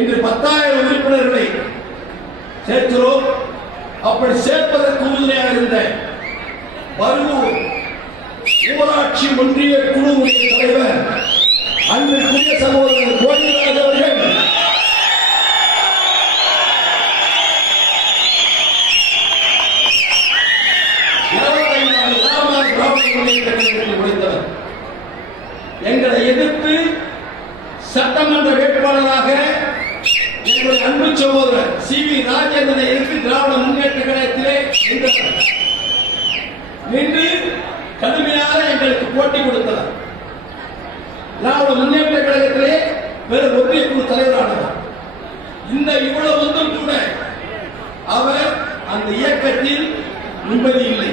இன்று பத்தாயிரம் உறுப்பினர்களை சேர்க்கிறோம். அப்படி சேர்ப்பதற்கு உறுதுணையாக இருந்த பருவூர் ஊராட்சி ஒன்றிய குழுவுடைய தலைவர் அன்பிற்குரிய சகோதரர் கோவிந்தராஜ் அவர்கள். இருபத்தைந்தாண்டு எங்களை எதிர்த்து சட்டமன்ற வேட்பாளராக எங்களுடைய அன்பு சகோதரர் சி வி ராஜேந்திரனை எதிர்த்து திராவிட முன்னேற்ற கழகத்திலே நின்று கடுமையாக எங்களுக்கு போட்டி கொடுத்தனர் திராவிட முன்னேற்ற கழகத்திலே வேறு ஒன்றிய குழு தலைவரானவர். இந்த இவ்வளவு வந்தும் கூட அவர் அந்த இயக்கத்தில் நிம்மதி இல்லை.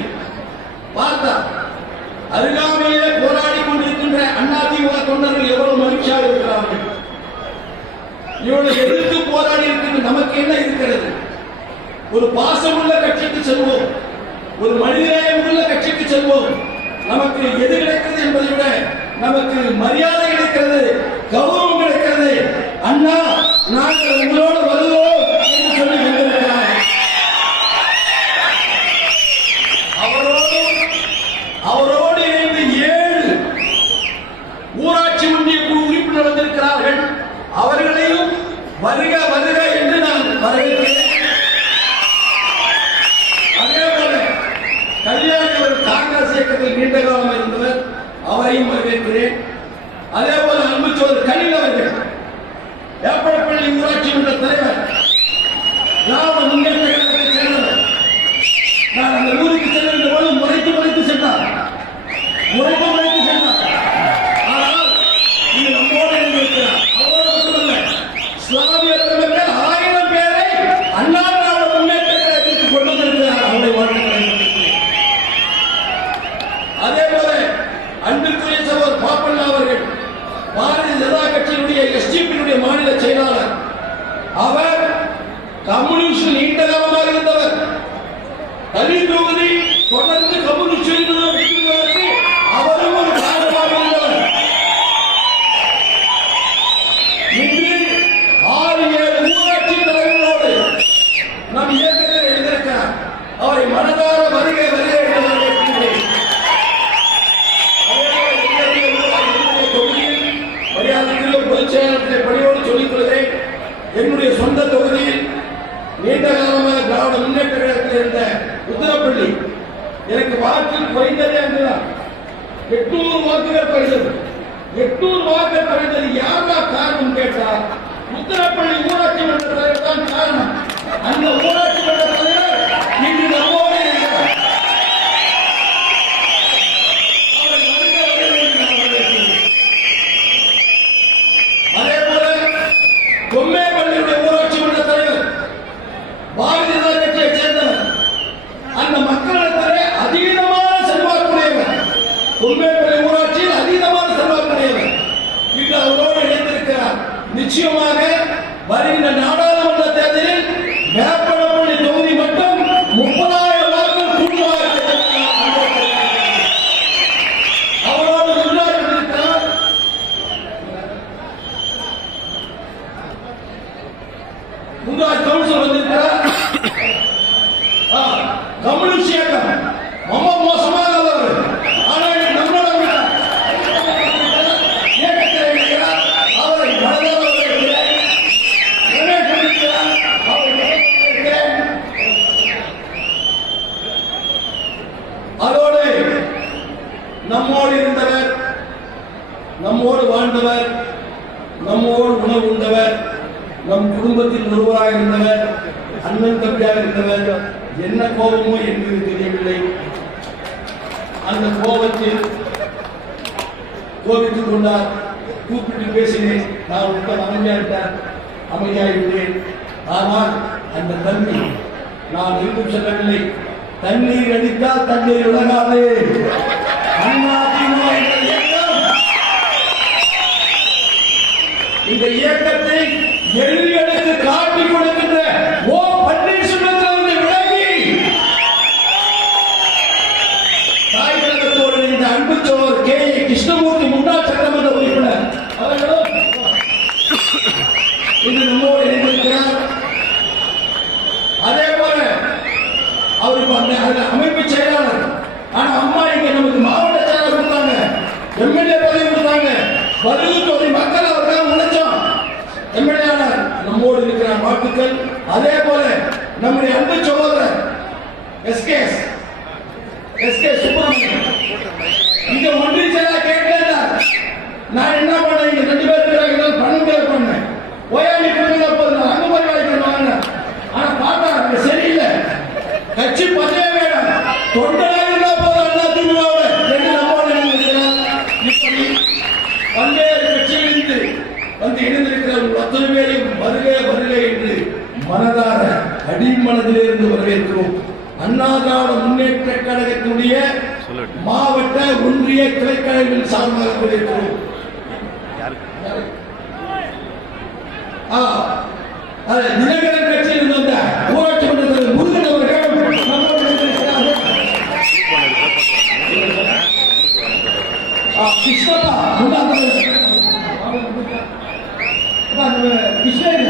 பார்த்தார் அருகாமையிலே போராடி கொண்டிருக்கின்ற அதிமுக தொண்டர்கள் எவ்வளவு மகிழ்ச்சியாக இருக்கிறார்கள். இவனை எதிர்த்து போராடி இருக்கின்ற நமக்கு என்ன இருக்கிறது? ஒரு பாசமுள்ள கட்சிக்கு செல்வோம். ஒரு மனிதநேயம் உள்ள கட்சிக்கு செல்வோம். நமக்கு எது கிடைக்கிறது என்பதை விட நமக்கு மரியாதை கிடைக்கிறது கௌரவம் கிடைக்கிறது. அண்ணா நாங்கள் உங்களோடு வருவோம் என்று சொல்லி கொண்டிருக்கிறார் அவரோடு அவரோடு இணைந்து ஏழு ஊராட்சி ஒன்றிய குழு உறுப்பினர் வந்திருக்கிறார்கள் அவர்களையும் வருக வருக என்று நான் வரவேற்கிறேன் அதே போல கல்யாணி அவர் காங்கிரஸ் இயக்கத்தில் நீண்ட காலம் இருந்தவர் அவரையும் வரவேற்கிறேன். அதே போல அன்பு சோதர் கனில் அவர்கள் வேப்படப்பள்ளி ஊராட்சி மன்ற தலைவர் கிராம முன்னேற்ற கழகத்தை சேர்ந்தவர் நான் அந்த ஊருக்கு செல்கின்ற போது முறைத்து முறைத்து சென்றார் முறைத்து முறைத்து சென்றார் ஆனால் இங்கு நம்மோடு இருக்கிறார் அவரோடு மட்டுமல்ல இஸ்லாமிய பெருமக்கள் ஆயிரம் பேரை அண்ணா திராவிட முன்னேற்ற கழகத்திற்கு கொண்டு வந்திருக்கிறார் அவருடைய வாழ்த்துக்களை தெரிவிக்கிறேன். அதே போல அன்பிற்குரிய சகோதரர் பாப்பண்ணா அவர்கள் பாரதிய ஜனதா கட்சியினுடைய எஸ்டிபியினுடைய மாநில செயலாளர் அவர் கம்யூனிஸ்ட் நீண்ட காலமாக இருந்தவர் தனி தொகுதி தொடர்ந்து கம்யூனிஸ்ட் இருக்கிறதற்கு அவரும் ஒரு காரணமாக இருந்தவர் இன்று ஆறு ஏழு ஊராட்சி தலைவர்களோடு நம் இயக்கத்தில் எழுந்திருக்கிறார் அவரை மனதார வருகை வருகை என்று வரவேற்கின்றேன் மரியாதைக்குரிய பொதுச் செயலாளர்களை பணியோடு சொல்லிக் கொள்கிறேன் என்னுடைய சொந்த தொகுதியில் நீண்ட காலமாக திராவிட முன்னேற்ற கழகத்தில் இருந்த உத்தரப்பள்ளி எனக்கு வாக்கில் குறைந்ததே அங்குதான் எட்நூறு வாக்குகள் குறைந்தது எட்நூறு வாக்குகள் குறைந்தது யாரா காரணம் கேட்டா உத்தரப்பள்ளி ஊராட்சி மன்ற தலைவர் தான் காரணம். அந்த ஊராட்சி மன்ற தலைவர் இன்று நம்மோடு இருக்கிறார் அவர் வருக வருக என்று நான் வரவேற்கிறேன். அதே போல கொம்மைப்பள்ளியுடைய ஊராட்சி மன்ற தலைவர் பாரதிய ஜனதா கட்சியை சேர்ந்தவர் அந்த மக்களிடத்திலே அதீதமான செல்வாக்குடையவர் கொம்மைப்பள்ளி ஊராட்சியில் அதீதமான செல்வாக்குடையவர் இன்று அவரோடு இணைந்திருக்கிறார் நிச்சயமாக வருகின்ற நாடாளுமன்ற தேர்தலில் வேப்பனப்பள்ளி தொகுதி மட்டும் முப்பதாயிரம் வாக்குகள் கூடுதலாக கிடைத்திருக்கிறார். அவரோடு முன்னாடி இருக்கிறார் முன்னாள் கவுன்சிலர் வந்திருக்கிறார் ஆ, கம்யூனிஸ்ட் இயக்கம் ரொம்ப மோசமானவர் ஆனால் நம்மளோட விட்டார். இயக்கத்தில் இருக்கிறார் அவரை மனதார வரவேற்கிறேன். ரமேஷ் இருக்கிறார் அவரை வரவேற்கிறேன். அதோடு நம்மோடு இருந்தவர் நம்மோடு வாழ்ந்தவர் நம்மோடு உணவு உண்டவர் நம் குடும்பத்தில் ஒருவராக இருந்தவர் அண்ணன் தம்பியாக இருந்தவர் என்ன கோபமோ என்று தெரியவில்லை. அந்த கோபத்தில் கோபித்துக் கொண்டார். கூப்பிட்டு பேசினேன். நான் உட்கார் அமைதியாகிட்டார் அமைதியாகிவிட்டேன். ஆனால் அந்த தம்பி நான் எங்கும் செல்லவில்லை. தண்ணீர் அடித்தால் தண்ணீர் விலகாது இந்த இயக்கத்தை எதிரிகளுக்கு காட்டிக் கொடுக்கின்ற ஓ பன்னீர்செல்வத்திலிருந்து விலகி தாய் கழகத்தோடு இந்த அன்பு சோழர் கே. ஏ. கிருஷ்ணமூர்த்தி முன்னாள் சட்டமன்ற உறுப்பினர். அவர்களும் இன்று நம்மோடு இணைந்திருக்கிறார். அதே போல அவர் இப்ப அந்த அமைப்பு செயலாளர். ஆனா அம்மா இங்க நமக்கு மாவட்ட செயலாளர் கொடுத்தாங்க. எம்எல்ஏ பதவி கொடுத்தாங்க. பதில் தொகுதி மக்கள் எம்எல்ஏ நம்மோடு இருக்கிற வாழ்த்துக்கள். அதே போல நம்முடைய அன்பு சகோதரர் எஸ்கேஎஸ் எஸ்கே சுப்பிரமணியன். இங்க ஒன்றிய செயலாளர் கேட்கிறார் நான் என்ன பண்ணேன்? இங்க ரெண்டு பேர் இருக்கிறாங்க. பணம் பே பண்ணேன். ஓயாண்டி கொடுங்க போது நான் அங்க போய் வாங்கிட்டு வாங்கினேன். ஆனா பார்த்தா அது சரியில்லை. கட்சி பதவியே வேணும் தொண்டராக இருந்தா போதும். அண்ணா திமுகவோட. ரெண்டு நம்மோட இப்படி பல்வேறு கட்சியிலிருந்து வந்து இணைந்திருக்கிற உங்கள் அத்தனை பேரையும் வருகை வருகை என்று மனதார அடிமனதிலிருந்து வரவேற்கிறோம். அண்ணா திராவிட முன்னேற்ற கழகத்தினுடைய மாவட்ட ஒன்றிய கிளைக்கழகங்கள் சார்பாக வரவேற்கிறோம். தினகரன் கட்சியில் வந்த ஊராட்சி மன்ற தலைவர் முருகன் அவர்கள் கிருஷ்ணப்பா முன்னாள் கிருஷ்ணகிரி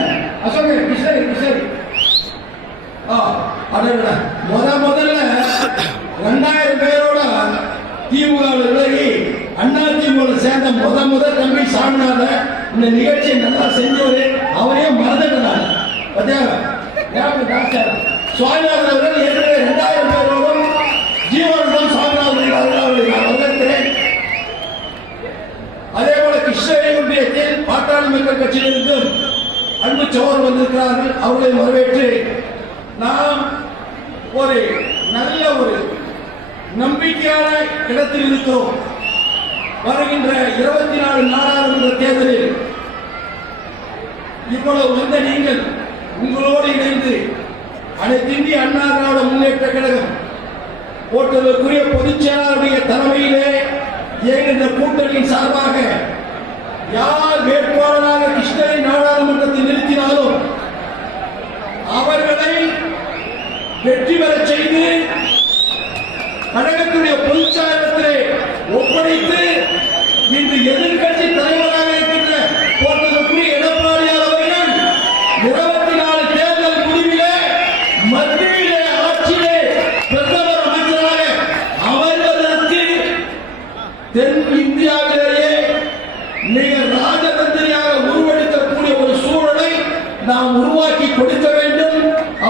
அசோக் கிருஷ்ணகிரி கிருஷ்ணகிரி ஆ அடடா முத முதல்ல ரெண்டாயிரம் பேரோட திமுக விலகி அண்ணா திமுக சேர்ந்த முத முத தம்பி இந்த நிகழ்ச்சியை நல்லா செஞ்சவரு அவரே மறந்துட்டாங்க பத்தியா? ஞாபகம் சுவாமிநாதன் அவர்கள் ஏற்கனவே ரெண்டாயிரம் பேரோடும் ஜீவனம் சுவாமிநாதன் அவர்களை வரவேற்கிறேன். அதே போல கிருஷ்ணகிரி ஒன்றியத்தில் பாட்டாளி மக்கள் கட்சியிலிருந்தும் அன்பு சோர் வந்திருக்கிறார்கள். அவர்களை வரவேற்று நாம் ஒரு நல்ல ஒரு நம்பிக்கையான இடத்தில் இருக்கிறோம். வருகின்ற இருபத்தி நாலு நாடாளுமன்ற தேர்தலில் இவ்வளவு வந்த நீங்கள் உங்களோடு இணைந்து அனைத்து இந்திய அண்ணா திராவிட முன்னேற்ற கழகம் போட்டதற்குரிய பொதுச் செயலாளருடைய தலைமையிலே இயங்குகின்ற கூட்டணியின் சார்பாக யார் வேட்பாளராக கிருஷ்ணகிரி நாடாளுமன்றத்தில் நிறுத்தினாலும் அவர்களை வெற்றி பெறச் செய்து கழகத்துடைய பொதுச் செயலகத்திலே ஒப்படைத்து இன்று எதிர்க்கட்சி தலைவராக இருக்கின்ற போட்டதற்குரிய எடப்பாடியார் அவர்கள் இருபத்தி நாலு தேர்தல் முடிவிலே மத்தியிலே ஆட்சியிலே பிரதமர் அமைச்சராக அமர்வதற்கு தென் இந்தியாவிலேயே மிக ராஜதந்திரியாக உருவெடுக்கக்கூடிய ஒரு சூழலை நாம் உருவாக்கி கொடுக்க வேண்டும்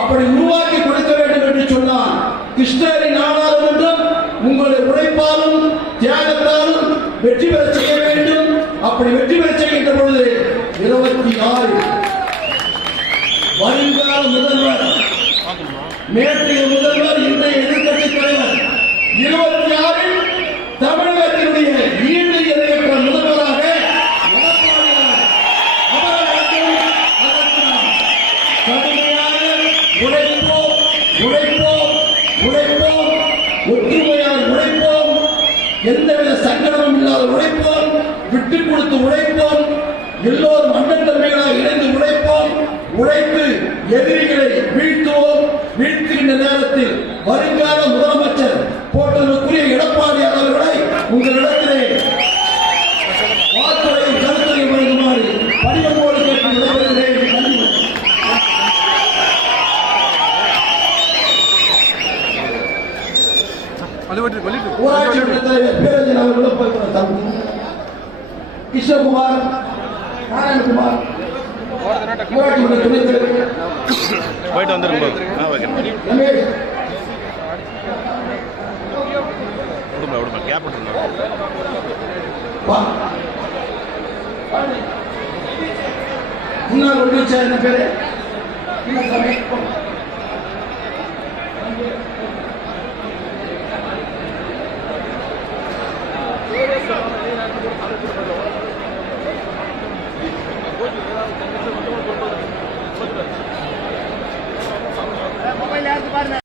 அப்படி உருவாக்கி கொடுக்க வேண்டும் என்று சொன்னால் கிருஷ்ணகிரி நாடாளுமன்றம் உங்களை உழைப்பாலும் தியாகத்தாலும் வெற்றி பெற செய்ய வேண்டும். அப்படி வெற்றி பெற செய்கின்ற பொழுது இருபத்தி ஆறு வருங்கால முதல்வர் நேற்றைய முதல்வர் இன்றைய எதிர்கட்சி தலைவர் இருபத்தி ஆறில் தமிழகத்தினுடைய ஈடு இணையற்ற முதல்வராக எடப்பாடியார் அமர வேண்டும். அதற்கு நாம் கடுமையாக உழைப்போம் உழைப்போம் உழைப்போம் ஒற்றுமையாக உழைப்போம் எந்தவித சங்கடமும் இல்லாத உழைப்போம் விட்டு கொடுத்து உழைப்போம். எல்லோரும் மன்னன் தம்பிகளாக இணைந்து உழைப்போம். உழைத்து எதிரி வீழ்த்துவோம் வீழ்த்துகின்ற நேரத்தில் வருங்கால முதலமைச்சர் போட்டதற்குரிய எடப்பாடி அவர்களை உங்களிடத்திலே வாக்குறையும் கருத்துரையும் வழங்குமாறு பணியமோடு கேட்டு விடைபெறுகிறேன் நன்றி ஊராட்சி மன்ற தலைவர் பேரஞ்சன் அவர்களும் போய் தம்பி கிருஷ்ணகுமார் நாராயணகுமார் போயிட்டு வந்துருங்க ஆ ஓகே ரமேஷ் விடுங்க கேப் முன்னாள் என்ன பேரு?